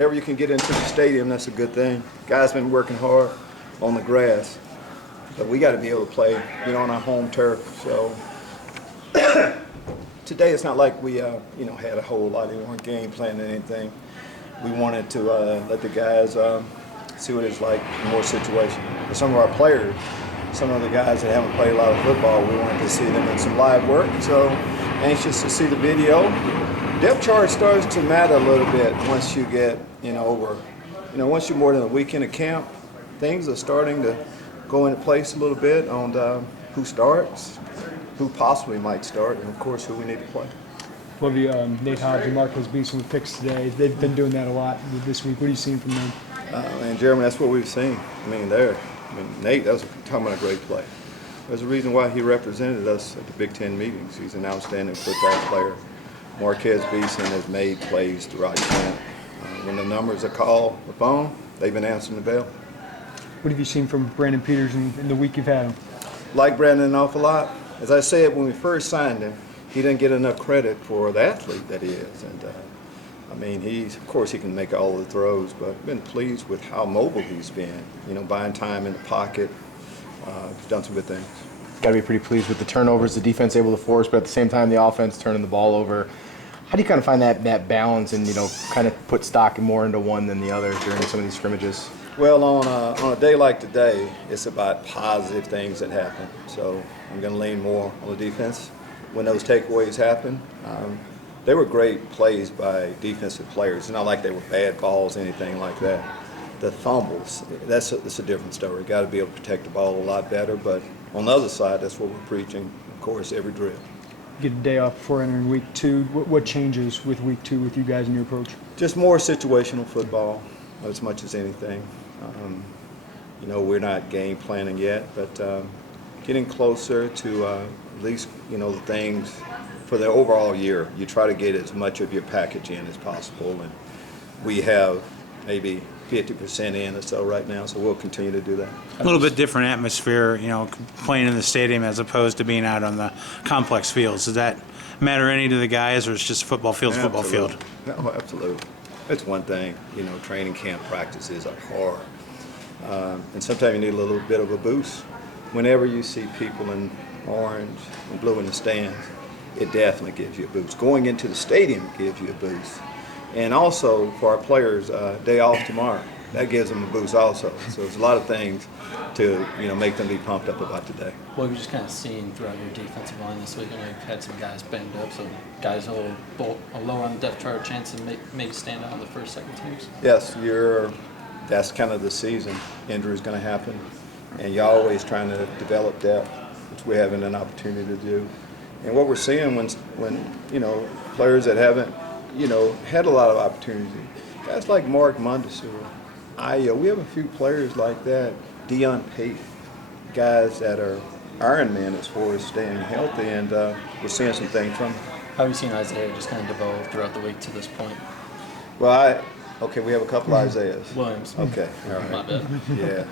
Whenever you can get into the stadium, that's a good thing. Guys been working hard on the grass, but we got to be able to play, on our home turf. So today it's not like we, had a whole lot of game plan or anything. We wanted to let the guys see what it's like in more situations. But some of our players, some of the guys that haven't played a lot of football, we wanted to see them in some live work. So anxious to see the video. Depth chart starts to matter a little bit once you get, once you're more than a weekend of camp. Things are starting to go into place a little bit on who starts, who possibly might start, and of course who we need to play. Lovie, Nate Hobbs and Marquez Beeson with picks today. They've been doing that a lot this week. What are you seeing from them? And Jeremy, that's what we've seen. Nate, that was talking about a great play. There's a reason why he represented us at the Big Ten meetings. He's an outstanding football player. Marquez Beeson has made plays throughout camp. When the numbers are called upon, they've been answering the bell. What have you seen from Brandon Peters in the week you've had him? Like Brandon an awful lot. As I said, when we first signed him, he didn't get enough credit for the athlete that he is. And of course he can make all the throws, but I've been pleased with how mobile he's been. Buying time in the pocket. He's done some good things. Got to be pretty pleased with the turnovers the defense able to force, but at the same time the offense turning the ball over. How do you kind of find that balance and kind of put stock more into one than the other during some of these scrimmages? Well, on a day like today, it's about positive things that happen. So I'm going to lean more on the defense. When those takeaways happen, they were great plays by defensive players. It's not like they were bad balls, anything like that. The fumbles, that's a different story. Got to be able to protect the ball a lot better. But on the other side, that's what we're preaching, of course, every drill. Get a day off before entering week 2. What changes with week 2 with you guys and your approach? Just more situational football as much as anything. We're not game planning yet, but getting closer to at least, the things for the overall year. You try to get as much of your package in as possible, and we have maybe 50% in or so right now, so we'll continue to do that. A little bit different atmosphere, playing in the stadium as opposed to being out on the complex fields. Does that matter any to the guys, or it's just football field's football field? No, absolutely. It's one thing, training camp practices are hard. And sometimes you need a little bit of a boost. Whenever you see people in orange and blue in the stands, it definitely gives you a boost. Going into the stadium gives you a boost. And also, for our players, day off tomorrow, that gives them a boost also. So there's a lot of things to, make them be pumped up about today. Well, we've just kind of seen throughout your defensive line this week, you've had some guys banged up, so guys who are low on the depth chart chance to maybe stand out on the first, second teams. Yes, that's kind of the season. Injury is going to happen, and you're always trying to develop depth, which we're having an opportunity to do. And what we're seeing when players that haven't had a lot of opportunity. Guys like Mark Mundesur, we have a few players like that. Dion Pate, guys that are Iron Men as far as staying healthy, and we're seeing some things from them. How have you seen Isaiah just kind of develop throughout the week to this point? Well, we have a couple Isaiahs. Williams. Okay, all right. My bad. Yeah.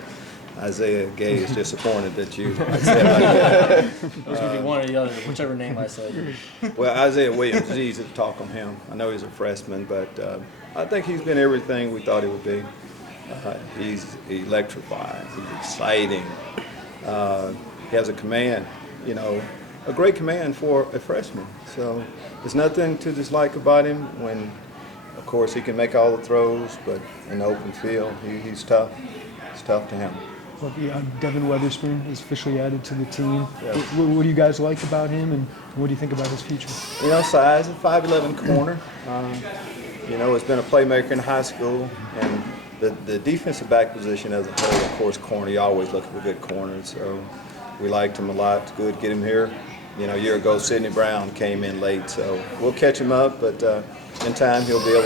Isaiah Gay is disappointed that you said like that. It was going to be one or the other, whichever name I said. Well, Isaiah Williams, it's easy to talk on him. I know he's a freshman, but I think he's been everything we thought he would be. He's electrifying. He's exciting. He has a command, a great command for a freshman. So there's nothing to dislike about him when, of course, he can make all the throws, but in the open field, he's tough. It's tough to handle. Well, Devin Weatherspoon is officially added to the team. Yeah. What do you guys like about him, and what do you think about his future? Size, a 5'11" corner. Has been a playmaker in high school, and the defensive back position as a whole, of course, corner, you always look for good corners. So we liked him a lot. It's good to get him here. A year ago, Sidney Brown came in late, so we'll catch him up, but in time he'll be able to